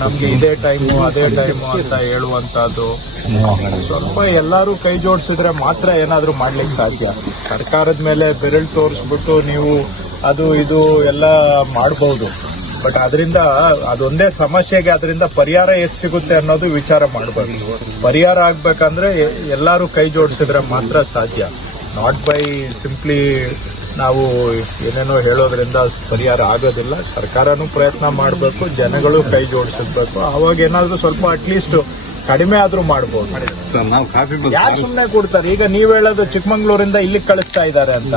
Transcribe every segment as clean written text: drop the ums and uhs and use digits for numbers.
ನಮ್ಗೆ ಇದೇ ಟೈಮು ಅದೇ ಟೈಮು ಅಂತ ಹೇಳುವಂತದ್ದು ಸ್ವಲ್ಪ ಎಲ್ಲರೂ ಕೈ ಜೋಡಿಸಿದ್ರೆ ಮಾತ್ರ ಏನಾದ್ರೂ ಮಾಡ್ಲಿಕ್ಕೆ ಸಾಧ್ಯ. ಸರ್ಕಾರದ ಮೇಲೆ ಬೆರಳು ತೋರಿಸ್ಬಿಟ್ಟು ನೀವು ಅದು ಇದು ಎಲ್ಲ ಮಾಡಬಹುದು, ಬಟ್ ಅದರಿಂದ ಅದೊಂದೇ ಸಮಸ್ಯೆಗೆ ಅದರಿಂದ ಪರಿಹಾರ ಎಷ್ಟು ಸಿಗುತ್ತೆ ಅನ್ನೋದು ವಿಚಾರ ಮಾಡಬೇಕು. ಪರಿಹಾರ ಆಗ್ಬೇಕಂದ್ರೆ ಎಲ್ಲರೂ ಕೈ ಜೋಡಿಸಿದ್ರೆ ಮಾತ್ರ ಸಾಧ್ಯ. ನಾಟ್ ಬೈ ಸಿಂಪ್ಲಿ ನಾವು ಏನೇನೋ ಹೇಳೋದ್ರಿಂದ ಪರಿಹಾರ ಆಗೋದಿಲ್ಲ. ಸರ್ಕಾರನೂ ಪ್ರಯತ್ನ ಮಾಡಬೇಕು, ಜನಗಳು ಕೈ ಜೋಡಿಸಬೇಕು. ಅವಾಗ ಏನಾದ್ರೂ ಸ್ವಲ್ಪ ಅಟ್ಲೀಸ್ಟ್ ಕಡಿಮೆ ಆದ್ರೂ ಮಾಡಬಹುದು. ಯಾರು ಸುಮ್ಮನೆ ಕೊಡ್ತಾರೆ? ಈಗ ನೀವ್ ಹೇಳೋದು ಚಿಕ್ಕಮಂಗ್ಳೂರಿಂದ ಇಲ್ಲಿಗೆ ಕಳಿಸ್ತಾ ಇದ್ದಾರೆ ಅಂತ.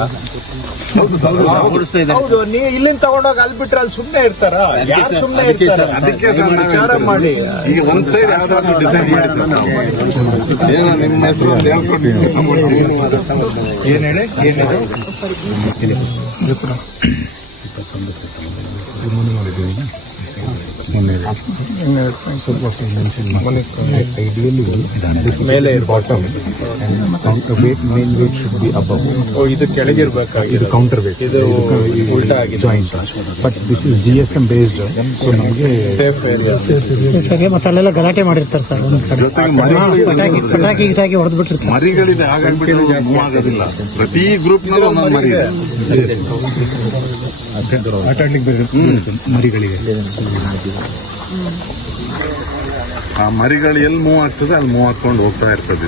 ಹೌದು, ನೀವು ಇಲ್ಲಿಂದ ತಗೊಂಡೋಗಿ ಅಲ್ಲಿ ಬಿಟ್ರೆ ಅಲ್ಲಿ ಸುಮ್ಮನೆ ಇರ್ತಾರ? ಯಾರು ಸುಮ್ಮನೆ ಇರ್ತಾರೆ? ವಿಚಾರ ಮಾಡಿ. ಒಂದ್ ಸೈಡ್ ಯಾವ್ದಾದ್ರು ಡಿಸೈಡ್ ಮಾಡಿ. ಏನ್ ಹೇಳಿ ಏನಿದೆ ಮೇಲೆ ಇದು ಕೆಳಗಿರ್ಬೇಕಾಗಿದೆ. ಕೌಂಟರ್ ಬೇಕು, ಇದು ಉಲ್ಟಾ ಆಗಿದೆ. But this is GSM based. So ನಮಗೆ ಸೇಫ್ ಏರಿಯಾ. ಮತ್ತೆ ಅಲ್ಲೆಲ್ಲ ಗಲಾಟೆ ಮಾಡಿರ್ತಾರೆ ಸರ್. ಪಟಾಕಿ ಗಿಟಾಕಿ ಹೊಡೆದು ಬಿಟ್ಟಿರ್ತಾರೆ. ಮರಿಗಳಿದೆ, ಹಾಗಾಗ್ಬಿಟ್ಟು ಮೂವ್ ಆಗೋದಿಲ್ಲ. ಪ್ರತಿ ಗ್ರೂಪ್ ನಲ್ಲೂ ಒಂದೊಂದು ಮರಿ ಇದೆ. ಆಟ ಆಡ್ಲಿಕ್ಕೆ ಮರಿಗಳಿಗೆ ಆ ಮರಿಗಳು ಎಲ್ಲಿ ಮೂವ್ ಆಗ್ತದೆ ಅಲ್ಲಿ ಮೂವ್ ಹಾಕೊಂಡು ಹೋಗ್ತಾ ಇರ್ತದೆ.